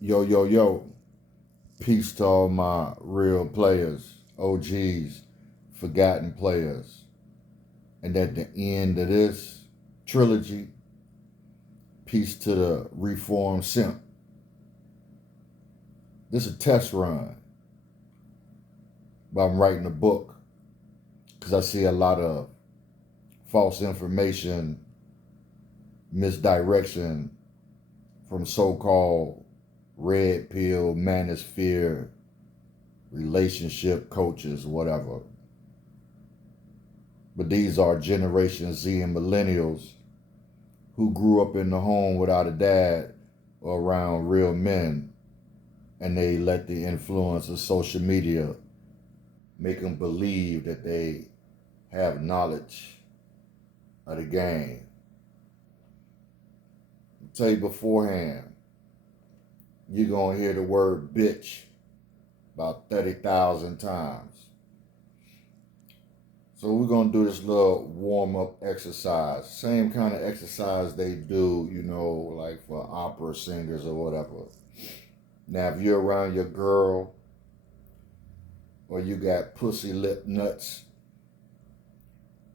Yo, yo, yo. Peace to all my real players, OGs, forgotten players. And at the end of this trilogy, peace to the reformed Simp. This is a test run, but I'm writing a book because I see a lot of false information, misdirection from so-called red pill, manosphere, relationship coaches, whatever. But these are Generation Z and millennials who grew up in the home without a dad or around real men, and they let the influence of social media make them believe that they have knowledge of the game. I'll tell you beforehand, you're going to hear the word bitch about 30,000 times. So we're going to do this little warm-up exercise. Same kind of exercise they do, like for opera singers or whatever. Now, if you're around your girl or you got pussy lip nuts,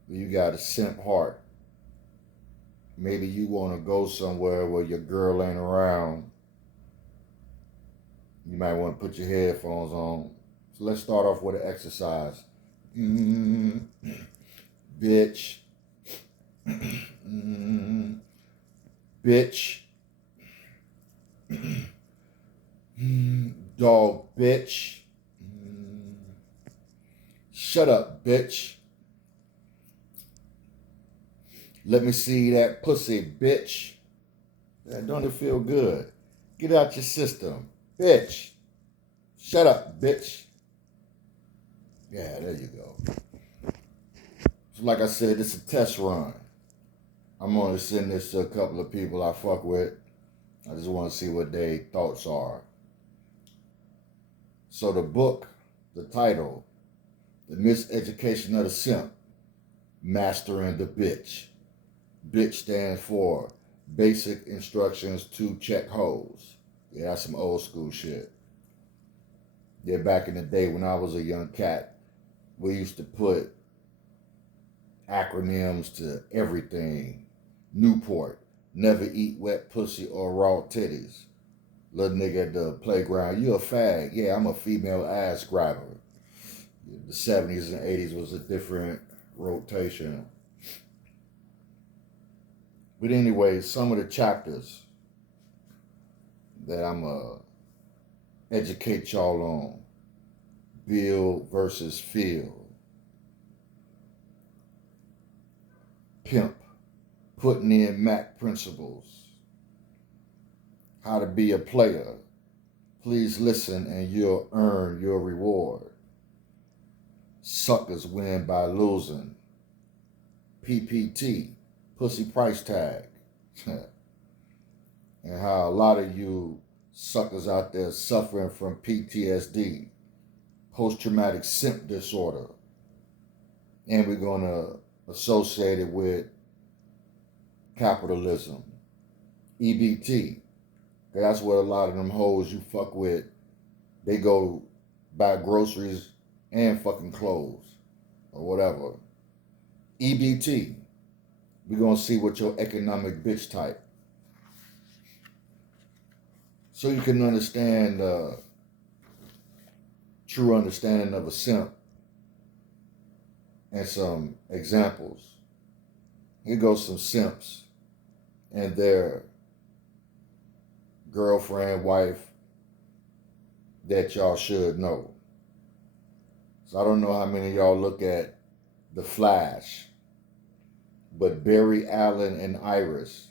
or you got a simp heart, maybe you want to go somewhere where your girl ain't around, you might want to put your headphones on. So let's start off with an exercise. Bitch. Bitch. Dog, bitch. Shut up, bitch. Let me see that pussy, bitch. Don't it feel good? Get out your system. Bitch. Shut up, bitch. Yeah, there you go. So like I said, it's a test run. I'm going to send this to a couple of people I fuck with. I just want to see what their thoughts are. So the book, the title, The Miseducation of the Simp, Mastering the Bitch. Bitch stands for Basic Instructions to Check Hoes. Yeah, that's some old school shit. Yeah, back in the day when I was a young cat, we used to put acronyms to everything. Newport, never eat wet pussy or raw titties. Little nigga at the playground, you a fag. Yeah, I'm a female ass grabber. The 70s and 80s was a different rotation. But anyway, some of the chapters that I'm going to educate y'all on. Build versus feel. Pimp. Putting in Mac principles. How to be a player. Please listen and you'll earn your reward. Suckers win by losing. PPT. Pussy price tag. And how a lot of you suckers out there suffering from PTSD, post-traumatic simp disorder, and we're going to associate it with capitalism, EBT. That's what a lot of them hoes you fuck with, they go buy groceries and fucking clothes or whatever. EBT. We're going to see what your economic bitch type. So you can understand true understanding of a simp and some examples. Here goes some simps and their girlfriend, wife that y'all should know. So I don't know how many of y'all look at The Flash, but Barry Allen and Iris,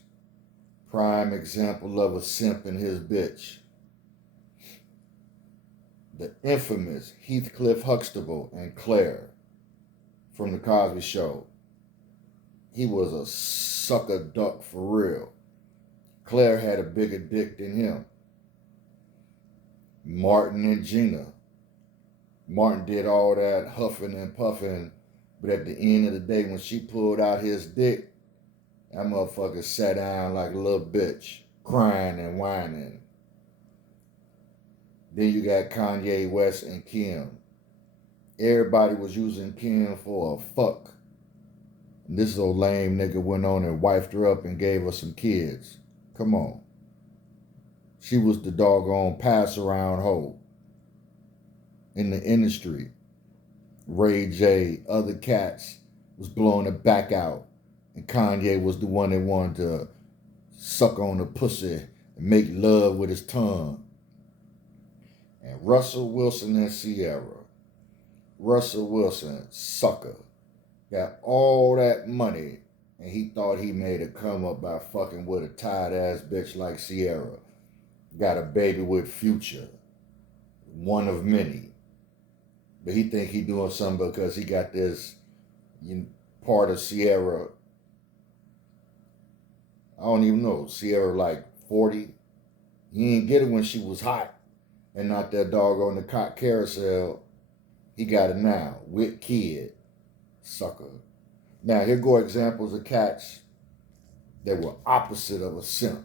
prime example of a simp and his bitch. The infamous Heathcliff Huxtable and Claire from The Cosby Show. He was a sucker duck for real. Claire had a bigger dick than him. Martin and Gina. Martin did all that huffing and puffing, but at the end of the day, when she pulled out his dick, that motherfucker sat down like a little bitch, crying and whining. Then you got Kanye West and Kim. Everybody was using Kim for a fuck. And this old lame nigga went on and wifed her up and gave her some kids. Come on. She was the doggone pass around hoe in the industry. Ray J, other cats was blowing her back out. And Kanye was the one that wanted to suck on the pussy and make love with his tongue. And Russell Wilson and Sierra. Russell Wilson, sucker, got all that money and he thought he made a come up by fucking with a tired ass bitch like Sierra. Got a baby with Future, one of many. But he think he doing something because he got this part of Sierra. I don't even know. Sierra like 40. He ain't get it when she was hot and not that dog on the cock carousel. He got it now with kid. Sucker. Now here go examples of cats that were opposite of a simp.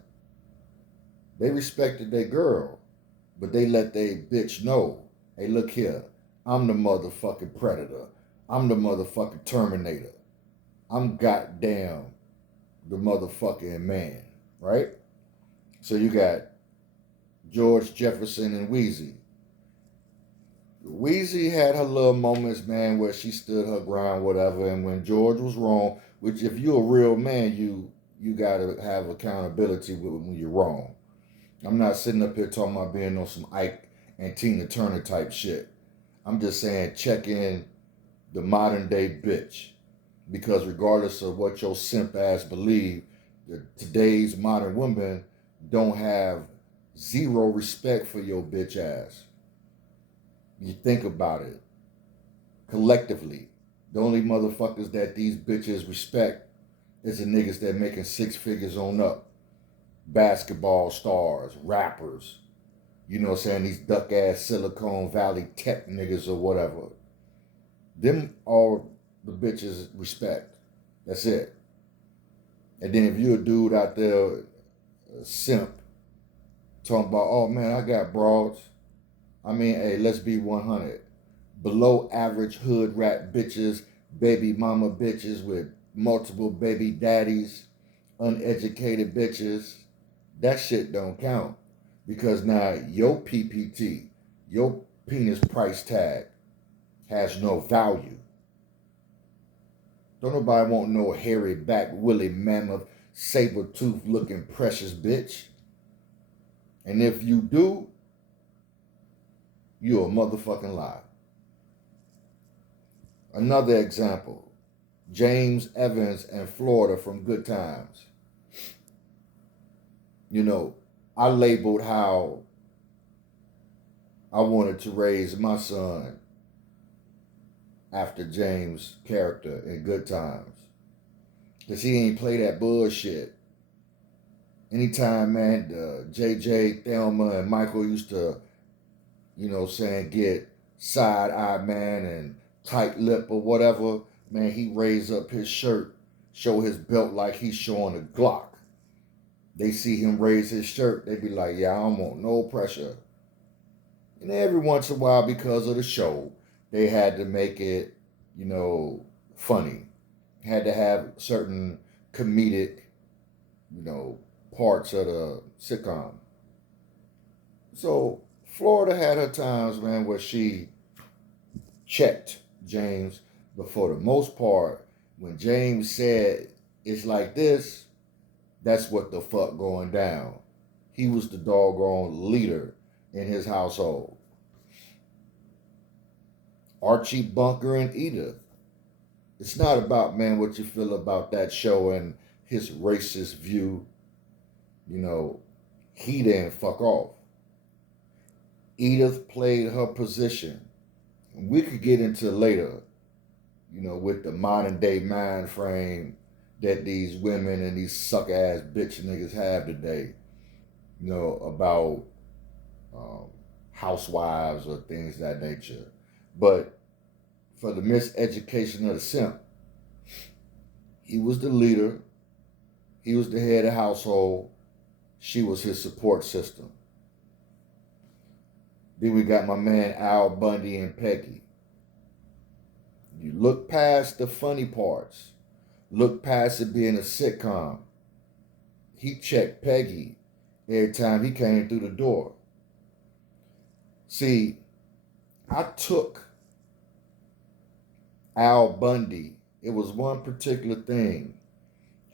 They respected their girl, but they let their bitch know, hey, look here, I'm the motherfucking predator. I'm the motherfucking Terminator. I'm goddamn the motherfucking man, right? So you got George Jefferson and Wheezy. Wheezy had her little moments, man, where she stood her ground, whatever. And when George was wrong, which if you're a real man, you gotta have accountability when you're wrong. I'm not sitting up here talking about being on some Ike and Tina Turner type shit. I'm just saying check in the modern day bitch, because regardless of what your simp ass believe, today's modern women don't have zero respect for your bitch ass. You think about it. Collectively, the only motherfuckers that these bitches respect is the niggas that making six figures on up. Basketball stars, rappers, you know what I'm saying, these duck ass Silicon Valley tech niggas or whatever. Them all the bitches respect. That's it. And then if you're a dude out there, a simp, talking about, oh man, I got broads. I mean, hey, let's be 100. Below average hood rat bitches, baby mama bitches with multiple baby daddies, uneducated bitches, that shit don't count. Because now your PPT, your penis price tag, has no value. Don't nobody want no hairy back, woolly mammoth, saber tooth looking precious bitch. And if you do, you're a motherfucking lie. Another example, James Evans and Florida from Good Times. You know, I labeled how I wanted to raise my son after James' character in Good Times. Because he ain't play that bullshit. Anytime, man, JJ, Thelma, and Michael used to, you know, saying get side-eye, man, and tight lip or whatever, man, he raise up his shirt, show his belt like he's showing a Glock. They see him raise his shirt, they be like, yeah, I don't want no pressure. And every once in a while, because of the show, they had to make it, you know, funny. Had to have certain comedic, you know, parts of the sitcom. So Florida had her times, man, where she checked James, but for the most part, when James said it's like this, that's what the fuck going down. He was the doggone leader in his household. Archie Bunker and Edith. It's not about, man, what you feel about that show and his racist view. You know, he didn't fuck off. Edith played her position. We could get into later, you know, with the modern day mind frame that these women and these suck ass bitch niggas have today, you know, about housewives or things of that nature. But for the miseducation of the simp, he was the leader, he was the head of household, she was his support system. Then we got my man Al Bundy and Peggy. You look past the funny parts. Look past it being a sitcom. He checked Peggy every time he came through the door. See, I took Al Bundy. It was one particular thing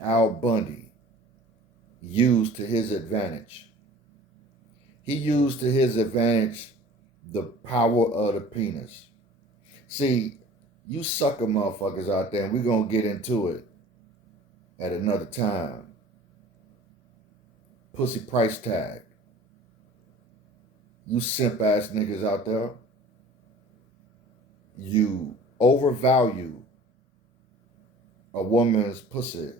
Al Bundy used to his advantage. He used to his advantage the power of the penis. See, you sucker motherfuckers out there, and we're going to get into it at another time. Pussy price tag. You simp ass niggas out there, you overvalue a woman's pussy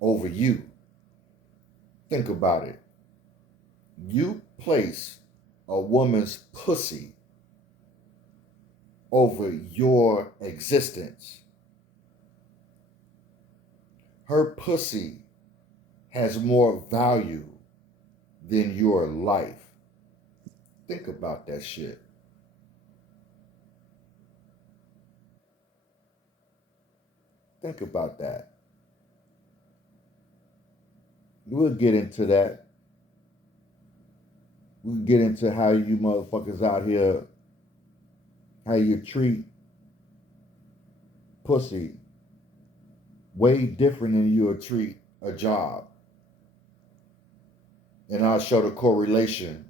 over you. Think about it. You place a woman's pussy over your existence. Her pussy has more value than your life. Think about that shit. Think about that. We'll get into that. We'll get into how you motherfuckers out here, how you treat pussy way different than you would treat a job. And I'll show the correlation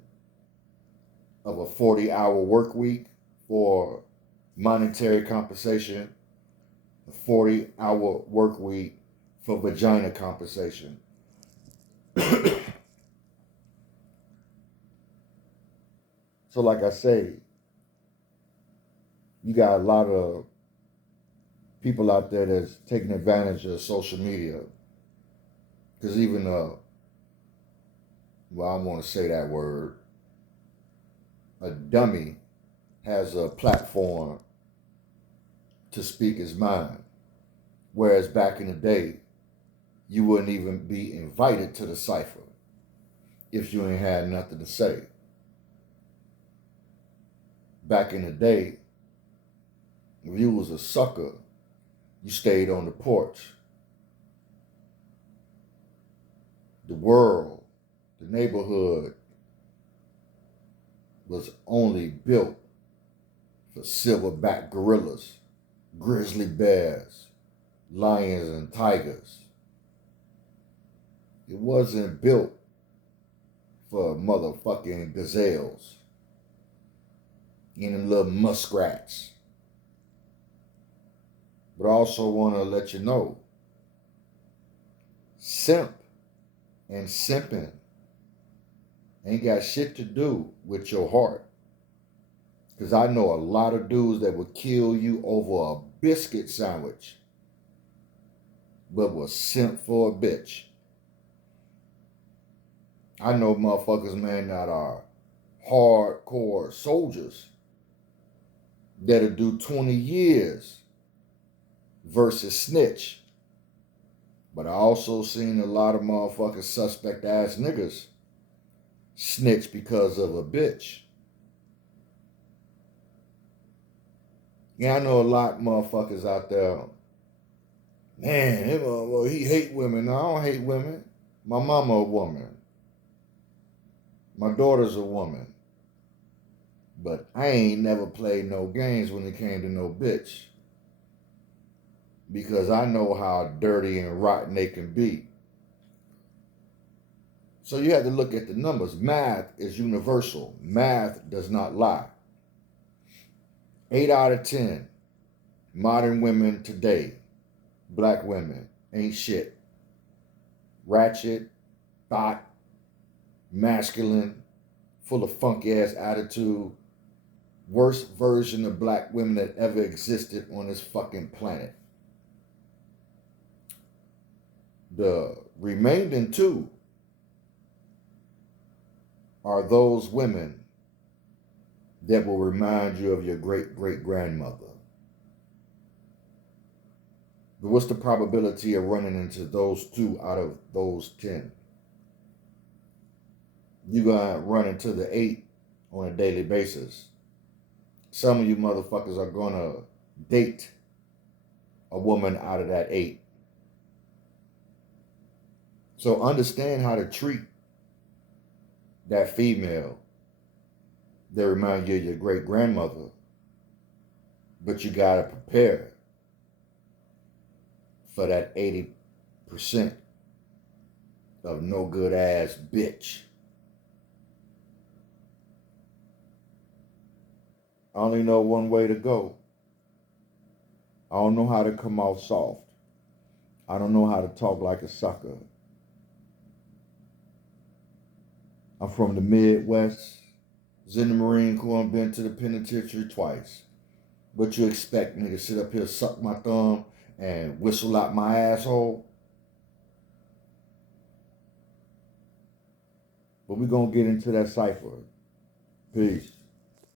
of a 40-hour work week for monetary compensation, a 40-hour work week for vagina compensation. So like I say, you got a lot of people out there that's taking advantage of social media. Because even, well, I don't want to say that word, a dummy has a platform to speak his mind. Whereas back in the day, you wouldn't even be invited to the cipher if you ain't had nothing to say. Back in the day, if you was a sucker, you stayed on the porch. The world, the neighborhood was only built for silverback gorillas, grizzly bears, lions, and tigers. It wasn't built for motherfucking gazelles and them little muskrats. But I also want to let you know, simp and simping ain't got shit to do with your heart. Because I know a lot of dudes that would kill you over a biscuit sandwich, but will simp for a bitch. I know motherfuckers, man, that are hardcore soldiers that'll do 20 years versus snitch. But I also seen a lot of motherfucking suspect ass niggas snitch because of a bitch. Yeah, I know a lot of motherfuckers out there, man, he hate women. No, I don't hate women. My mama a woman. My daughter's a woman. But I ain't never played no games when it came to no bitch. Because I know how dirty and rotten they can be. So you have to look at the numbers. Math is universal. Math does not lie. 8 out of 10 modern women today, black women, ain't shit. Ratchet, thought, masculine, full of funky ass attitude. Worst version of black women that ever existed on this fucking planet. The remaining two are those women that will remind you of your great-great-grandmother. But what's the probability of running into those 2 out of those 10? You're going to run into the 8 on a daily basis. Some of you motherfuckers are gonna date a woman out of that 8. So understand how to treat that female that remind you of your great grandmother, but you gotta prepare for that 80% of no good ass bitch. I only know one way to go. I don't know how to come out soft. I don't know how to talk like a sucker. I'm from the Midwest. Was in the Marine Corps and been to the penitentiary twice. What you expect me to sit up here, suck my thumb, and whistle out my asshole? But we're gonna get into that cipher. Peace.